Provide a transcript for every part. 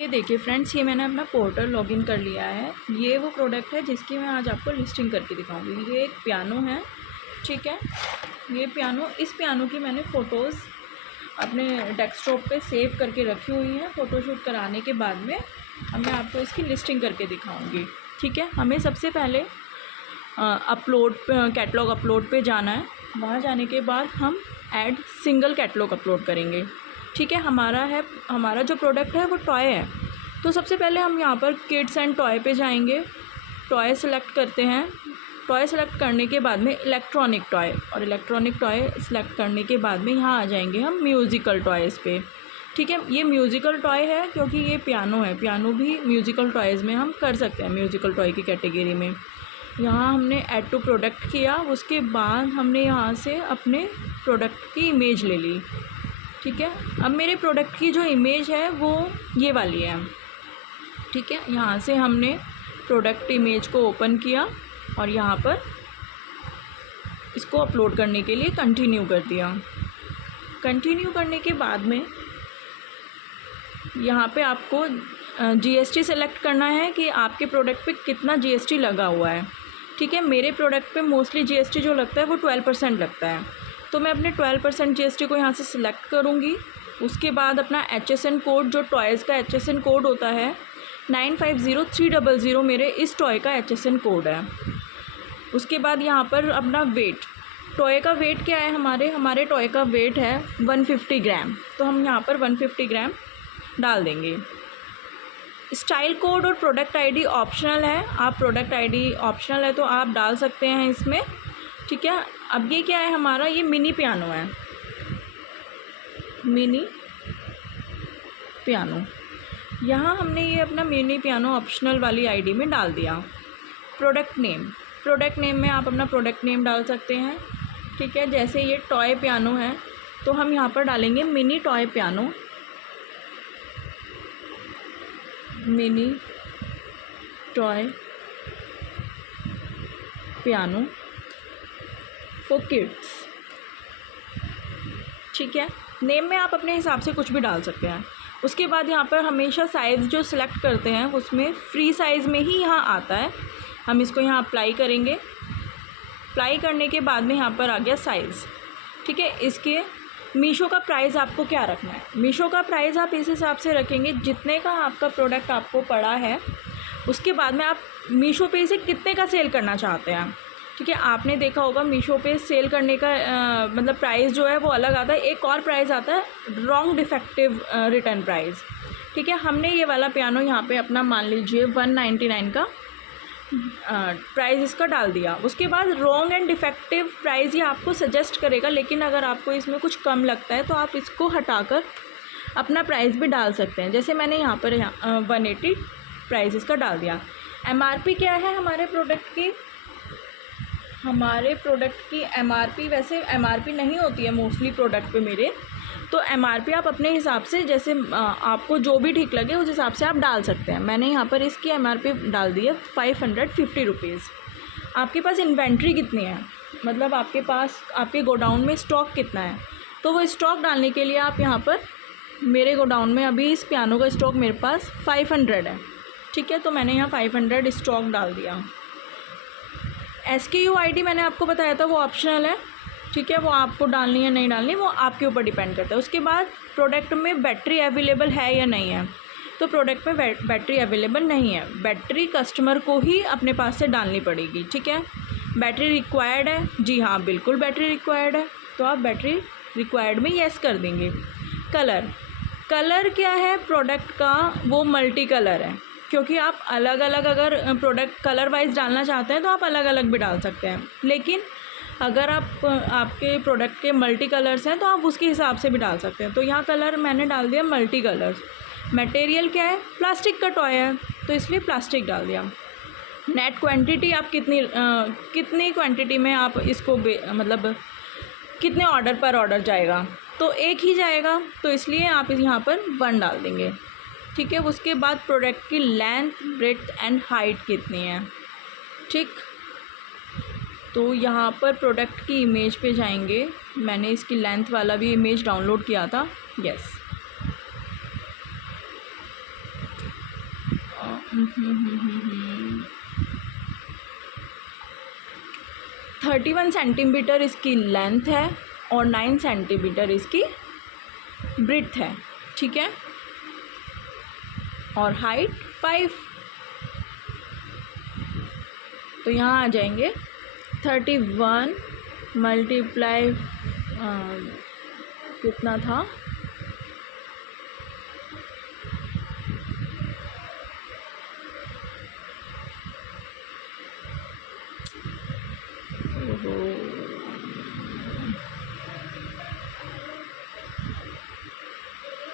ये देखिए फ्रेंड्स, ये मैंने अपना पोर्टल लॉगिन कर लिया है। ये वो प्रोडक्ट है जिसकी मैं आज आपको लिस्टिंग करके दिखाऊंगी। ये एक पियानो है, ठीक है। ये पियानो, इस पियानो की मैंने फ़ोटोज़ अपने डेस्कटॉप पे सेव करके रखी हुई हैं। फ़ोटोशूट कराने के बाद में अब मैं आपको इसकी लिस्टिंग करके दिखाऊंगी, ठीक है। हमें सबसे पहले कैटलॉग अपलोड पे जाना है। वहाँ जाने के बाद हम ऐड सिंगल कैटलॉग अपलोड करेंगे, ठीक है। हमारा जो प्रोडक्ट है वो टॉय है। तो सबसे पहले हम यहाँ पर किड्स एंड टॉय पे जाएंगे। टॉय सेलेक्ट करते हैं। टॉय सेलेक्ट करने के बाद में इलेक्ट्रॉनिक टॉय, और इलेक्ट्रॉनिक टॉय सेलेक्ट करने के बाद में यहाँ आ जाएंगे हम म्यूज़िकल टॉयज़ पे, ठीक है। ये म्यूज़िकल टॉय है क्योंकि ये पियानो है। पियानो भी म्यूज़िकल टॉयज़ में हम कर सकते हैं, म्यूज़िकल टॉय की कैटेगरी में। यहाँ हमने ऐड टू प्रोडक्ट किया। उसके बाद हमने यहाँ से अपने प्रोडक्ट की इमेज ले ली, ठीक है। अब मेरे प्रोडक्ट की जो इमेज है वो ये वाली है, ठीक है। यहाँ से हमने प्रोडक्ट इमेज को ओपन किया और यहाँ पर इसको अपलोड करने के लिए कंटिन्यू कर दिया। कंटिन्यू करने के बाद में यहाँ पे आपको जीएसटी सेलेक्ट करना है कि आपके प्रोडक्ट पे कितना जीएसटी लगा हुआ है, ठीक है। मेरे प्रोडक्ट पे मोस्टली जीएसटी जो लगता है वो 12% लगता है। तो मैं अपने 12% जीएसटी को यहाँ से सिलेक्ट करूँगी। उसके बाद अपना HSN कोड, जो टॉयज़ का HSN कोड होता है 950300, मेरे इस टॉय का HSN कोड है। उसके बाद यहाँ पर अपना वेट, टॉय का वेट क्या है, हमारे टॉय का वेट है 150 ग्राम। तो हम यहाँ पर 150 ग्राम डाल देंगे। स्टाइल कोड और प्रोडक्ट आईडी ऑप्शनल है। आप प्रोडक्ट आईडी ऑप्शनल है तो आप डाल सकते हैं इसमें, ठीक है। अब ये क्या है, हमारा ये मिनी पियानो है, मिनी पियानो। यहाँ हमने ये अपना मिनी पियानो ऑप्शनल वाली आईडी में डाल दिया। प्रोडक्ट नेम में आप अपना प्रोडक्ट नेम डाल सकते हैं, ठीक है। जैसे ये टॉय पियानो है तो हम यहाँ पर डालेंगे mini toy piano, mini toy piano for kids, ठीक है। नेम में आप अपने हिसाब से कुछ भी डाल सकते हैं। उसके बाद यहाँ पर हमेशा साइज़ जो सिलेक्ट करते हैं उसमें फ्री साइज़ में ही यहाँ आता है। हम इसको यहाँ अप्लाई करेंगे। अप्लाई करने के बाद में यहाँ पर आ गया साइज़, ठीक है। इसके मीशो का प्राइस आपको क्या रखना है, मीशो का प्राइस आप इस हिसाब से रखेंगे जितने का आपका प्रोडक्ट आपको पड़ा है। उसके बाद में आप मीशो पे इसे कितने का सेल करना चाहते हैं, ठीक है। आपने देखा होगा मीशो पे सेल करने का मतलब प्राइस जो है वो अलग आता है। एक और प्राइस आता है रॉन्ग डिफेक्टिव रिटर्न प्राइस, ठीक है। हमने ये वाला पियानो यहाँ पे अपना मान लीजिए 199 का प्राइस इसका डाल दिया। उसके बाद रॉन्ग एंड डिफेक्टिव प्राइस ये आपको सजेस्ट करेगा, लेकिन अगर आपको इसमें कुछ कम लगता है तो आप इसको हटाकर अपना प्राइस भी डाल सकते हैं। जैसे मैंने यहाँ पर 180 प्राइस इसका डाल दिया। MRP क्या है हमारे प्रोडक्ट की, MRP वैसे MRP नहीं होती है मोस्टली प्रोडक्ट पे मेरे। तो MRP आप अपने हिसाब से, जैसे आपको जो भी ठीक लगे उस हिसाब से आप डाल सकते हैं। मैंने यहाँ पर इसकी MRP डाल दी है 550 रुपीज़। आपके पास इन्वेंट्री कितनी है, मतलब आपके पास आपके गोडाउन में स्टॉक कितना है, तो वो स्टॉक डालने के लिए आप यहाँ पर, मेरे गोडाउन में अभी इस पियानो का स्टॉक मेरे पास 500 है, ठीक है। तो मैंने यहाँ 500 स्टॉक डाल दिया। SKU ID मैंने आपको बताया था वो ऑप्शनल है, ठीक है। वो आपको डालनी है नहीं डालनी वो आपके ऊपर डिपेंड करता है। उसके बाद प्रोडक्ट में बैटरी अवेलेबल है या नहीं है, तो प्रोडक्ट में बैटरी अवेलेबल नहीं है। बैटरी कस्टमर को ही अपने पास से डालनी पड़ेगी, ठीक है। बैटरी रिक्वायर्ड है, जी हाँ बिल्कुल बैटरी रिक्वायर्ड है, तो आप बैटरी रिक्वायर्ड में येस कर देंगे। कलर क्या है प्रोडक्ट का, वो मल्टी कलर है, क्योंकि आप अलग अलग अगर प्रोडक्ट कलर वाइज डालना चाहते हैं तो आप अलग अलग भी डाल सकते हैं। लेकिन अगर आपके प्रोडक्ट के मल्टी कलर्स हैं तो आप उसके हिसाब से भी डाल सकते हैं। तो यहाँ कलर मैंने डाल दिया मल्टी कलर्स। मटेरियल क्या है, प्लास्टिक का टॉय है तो इसलिए प्लास्टिक डाल दिया। नेट क्वांटिटी आप कितनी क्वांटिटी में आप इसको मतलब कितने ऑर्डर पर ऑर्डर जाएगा, तो एक ही जाएगा, तो इसलिए आप यहाँ पर 1 डाल देंगे, ठीक है। उसके बाद प्रोडक्ट की लेंथ, ब्रेड्थ एंड हाइट कितनी है, ठीक। तो यहाँ पर प्रोडक्ट की इमेज पे जाएंगे। मैंने इसकी लेंथ वाला भी इमेज डाउनलोड किया था, यस। (31 सेंटीमीटर इसकी लेंथ है और 9 सेंटीमीटर इसकी ब्रेड्थ है, ठीक है, और हाइट 5। तो यहाँ आ जाएंगे 31 मल्टीप्लाई कितना था,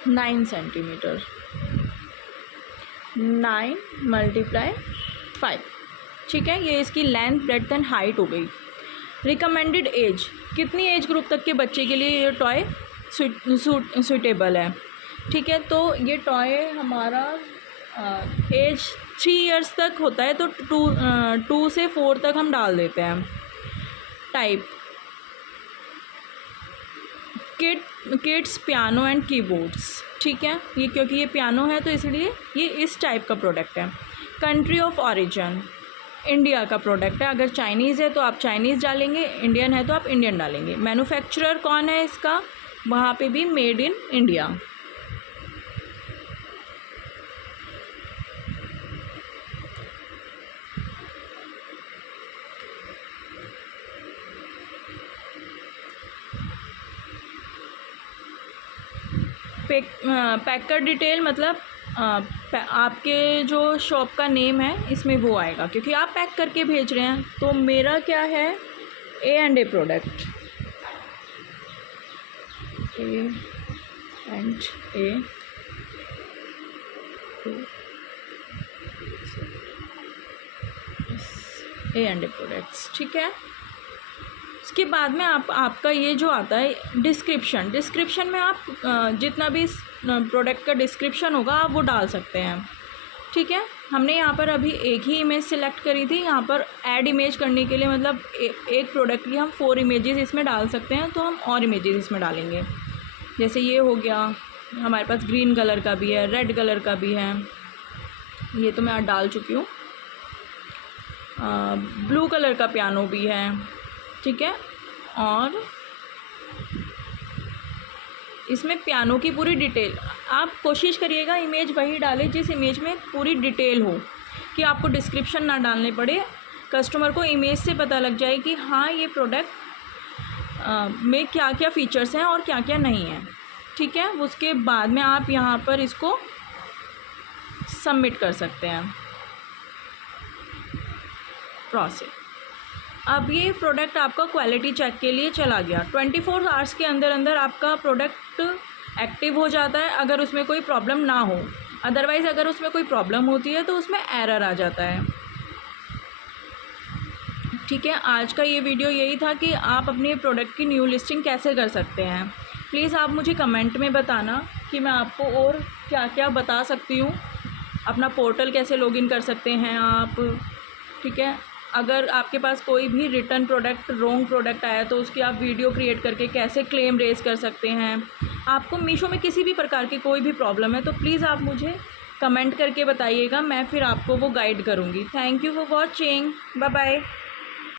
नाइन सेंटीमीटर, 9 मल्टीप्लाई 5, ठीक है। ये इसकी लेंथ ब्रेड्थ एंड हाइट हो गई। रिकमेंडेड एज, कितनी एज ग्रुप तक के बच्चे के लिए ये टॉय सूटेबल है, ठीक है। तो ये टॉय हमारा एज 3 इयर्स तक होता है, तो 2 से 4 तक हम डाल देते हैं। Type kids piano and keyboards, ठीक है। ये क्योंकि ये पियानो है तो इसलिए ये इस टाइप का प्रोडक्ट है। कंट्री ऑफ ऑरिजिन, इंडिया का प्रोडक्ट है। अगर चाइनीज़ है तो आप चाइनीज़ डालेंगे, इंडियन है तो आप इंडियन डालेंगे। मैन्युफैक्चरर कौन है इसका, वहाँ पे भी made in India. Packer detail मतलब आपके जो शॉप का नेम है इसमें वो आएगा, क्योंकि आप पैक करके भेज रहे हैं। तो मेरा क्या है, A&A प्रोडक्ट, A&A प्रोडक्ट्स, ठीक है। उसके बाद में आपका ये जो आता है डिस्क्रिप्शन में आप जितना भी प्रोडक्ट का डिस्क्रिप्शन होगा आप वो डाल सकते हैं, ठीक है। हमने यहाँ पर अभी एक ही इमेज सिलेक्ट करी थी। यहाँ पर ऐड इमेज करने के लिए मतलब एक प्रोडक्ट की हम 4 इमेजेस इसमें डाल सकते हैं, तो हम और इमेजेस इसमें डालेंगे। जैसे ये हो गया, हमारे पास ग्रीन कलर का भी है, रेड कलर का भी है, ये तो मैं आज डाल चुकी हूँ। ब्लू कलर का पियानो भी है, ठीक है। और इसमें पियानो की पूरी डिटेल, आप कोशिश करिएगा इमेज वही डालें जिस इमेज में पूरी डिटेल हो, कि आपको डिस्क्रिप्शन ना डालने पड़े। कस्टमर को इमेज से पता लग जाए कि हाँ ये प्रोडक्ट में क्या क्या फ़ीचर्स हैं और क्या क्या नहीं है, ठीक है। उसके बाद में आप यहाँ पर इसको सबमिट कर सकते हैं। प्रोसेस, अब ये प्रोडक्ट आपका क्वालिटी चेक के लिए चला गया। 24 आवर्स के अंदर अंदर आपका प्रोडक्ट एक्टिव हो जाता है, अगर उसमें कोई प्रॉब्लम ना हो। अदरवाइज़ अगर उसमें कोई प्रॉब्लम होती है तो उसमें एरर आ जाता है, ठीक है। आज का ये वीडियो यही था कि आप अपने प्रोडक्ट की न्यू लिस्टिंग कैसे कर सकते हैं। प्लीज़ आप मुझे कमेंट में बताना कि मैं आपको और क्या क्या बता सकती हूँ। अपना पोर्टल कैसे लॉगिन कर सकते हैं आप, ठीक है। अगर आपके पास कोई भी रिटर्न प्रोडक्ट, रॉन्ग प्रोडक्ट आया तो उसकी आप वीडियो क्रिएट करके कैसे क्लेम रेज कर सकते हैं। आपको मीशो में किसी भी प्रकार की कोई भी प्रॉब्लम है तो प्लीज़ आप मुझे कमेंट करके बताइएगा, मैं फिर आपको वो गाइड करूँगी। Thank you for watching, bye bye.